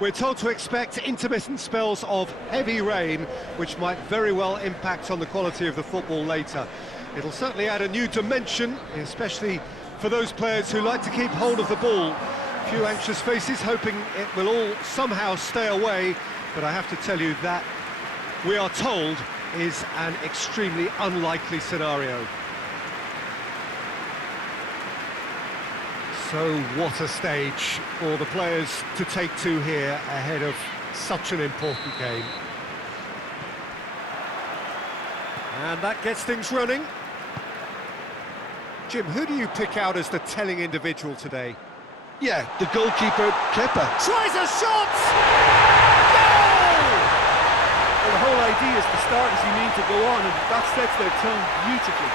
We're told to expect intermittent spells of heavy rain, which might very well impact on the quality of the football later. It'll certainly add a new dimension, especially for those players who like to keep hold of the ball. A few anxious faces hoping it will all somehow stay away, but I have to tell you that we are told is an extremely unlikely scenario. So what a stage for the players to take to here ahead of such an important game. And that gets things running. Jim, who do you pick out as the telling individual today? Yeah, the goalkeeper, Kepa. Tries a shot! Goal! Well, the whole idea is to start as you need to go on, and that sets their tone beautifully.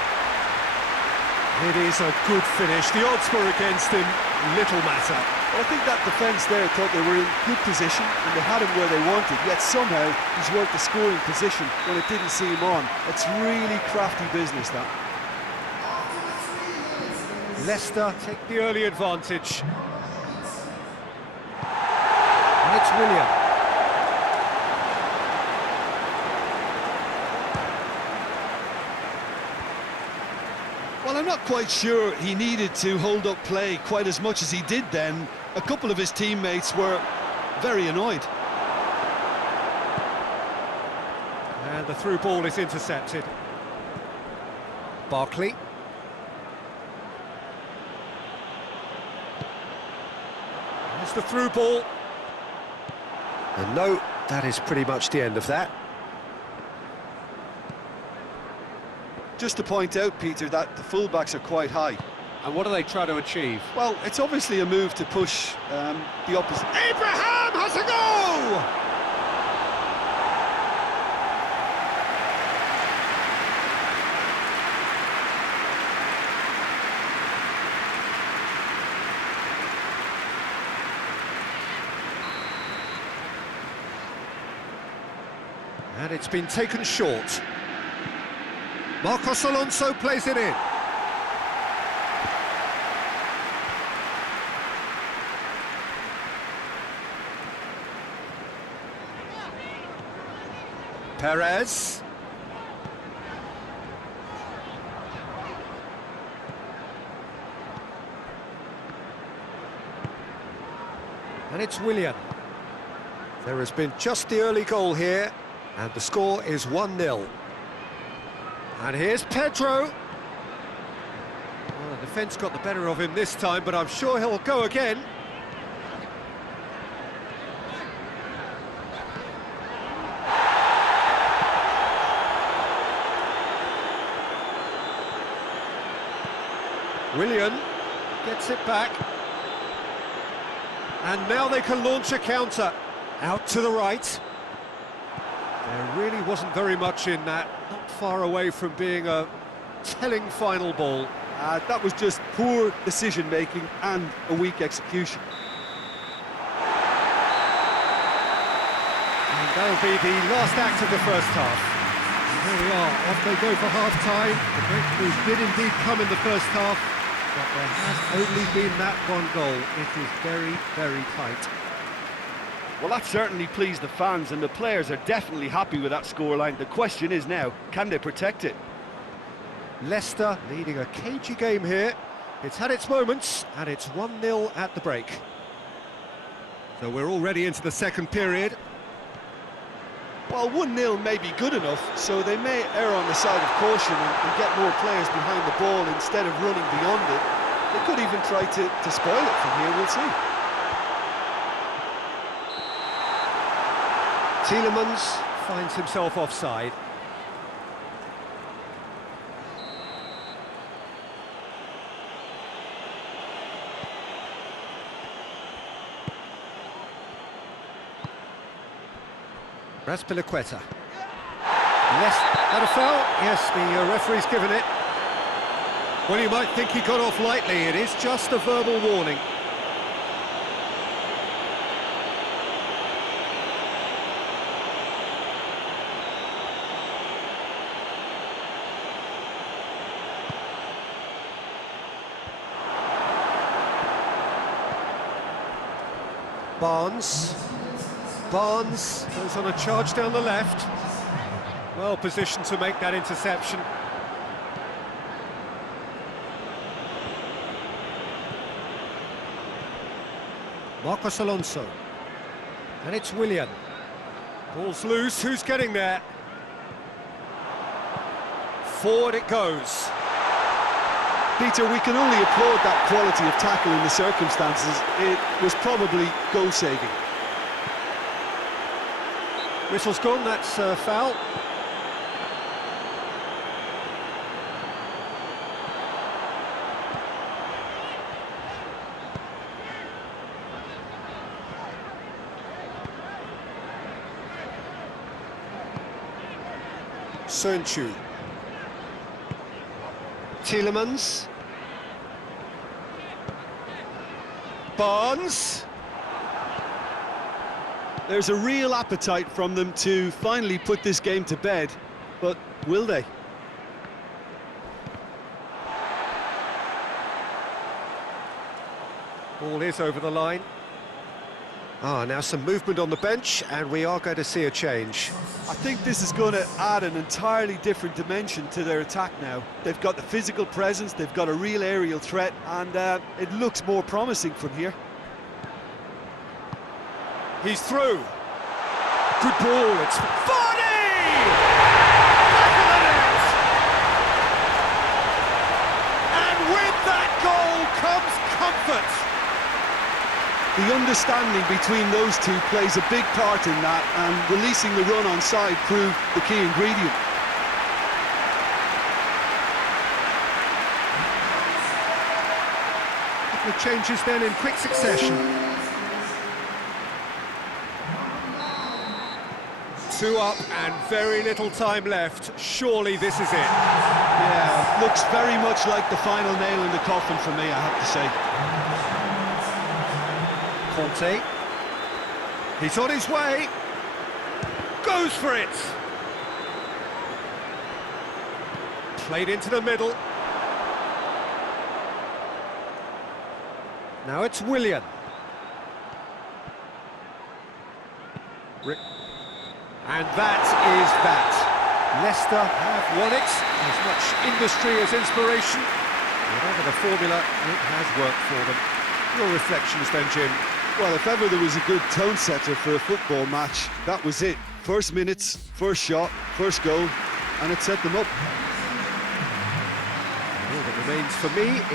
It is a good finish. The odds were against him, little matter. Well, I think that defence there thought they were in good position and they had him where they wanted, yet somehow he's worked the scoring position when it didn't see him on. It's really crafty business, that. Leicester take the early advantage. And it's Willian. Well, I'm not quite sure he needed to hold up play quite as much as he did then. A couple of his teammates were very annoyed. And the through ball is intercepted. Barkley. There's the through ball. And no, that is pretty much the end of that. Just to point out, Peter, that the fullbacks are quite high. And what do they try to achieve? Well, it's obviously a move to push the opposite. Abraham has a go! And it's been taken short. Marcos Alonso plays it in. Perez. And it's Willian. There has been just the early goal here, and the score is 1-0. And here's Pedro. Well, the defence got the better of him this time, but I'm sure he'll go again. Willian gets it back. And now they can launch a counter. Out to the right. There really wasn't very much in that. Not far away from being a telling final ball. That was just poor decision-making and a weak execution. And that'll be the last act of the first half. And there we are, off they go for half-time. The breakthroughs did indeed come in the first half, but there has only been that one goal. It is very, very tight. Well, that certainly pleased the fans, and the players are definitely happy with that scoreline. The question is now, can they protect it? Leicester leading a cagey game here. It's had its moments, and it's 1-0 at the break. So we're already into the second period. Well, 1-0 may be good enough, so they may err on the side of caution and get more players behind the ball instead of running beyond it. They could even try to spoil it from here, we'll see. Tielemans finds himself offside. Raspilicueta. Yes, that a foul? Yes, the referee's given it. Well, you might think he got off lightly. It is just a verbal warning. Barnes. Barnes goes on a charge down the left. Well positioned to make that interception. Marcos Alonso. And it's Willian. Ball's loose, who's getting there? Forward it goes. Peter, we can only applaud that quality of tackle in the circumstances. It was probably goal-saving. Whistle's gone, that's foul. Cîty. Tielemans. Barnes. There's a real appetite from them to finally put this game to bed, but will they? Ball is over the line. Now some movement on the bench, and we are going to see a change. I think this is going to add an entirely different dimension to their attack now. They've got the physical presence, they've got a real aerial threat, and it looks more promising from here. He's through. Good ball, it's Vardy! Back of the net! And with that goal comes comfort. The understanding between those two plays a big part in that, and releasing the run on side proved the key ingredient. Couple of changes then in quick succession. 2 up and very little time left. Surely this is it. Yeah, looks very much like the final nail in the coffin for me, I have to say. Conte. He's on his way. Goes for it. Played into the middle. Now it's Willian. And that is that. Leicester have won it. As much industry as inspiration. Whatever the formula, it has worked for them. Your reflections then, Jim? Well, if ever there was a good tone setter for a football match, that was it. First minutes, first shot, first goal, and it set them up. All that remains for me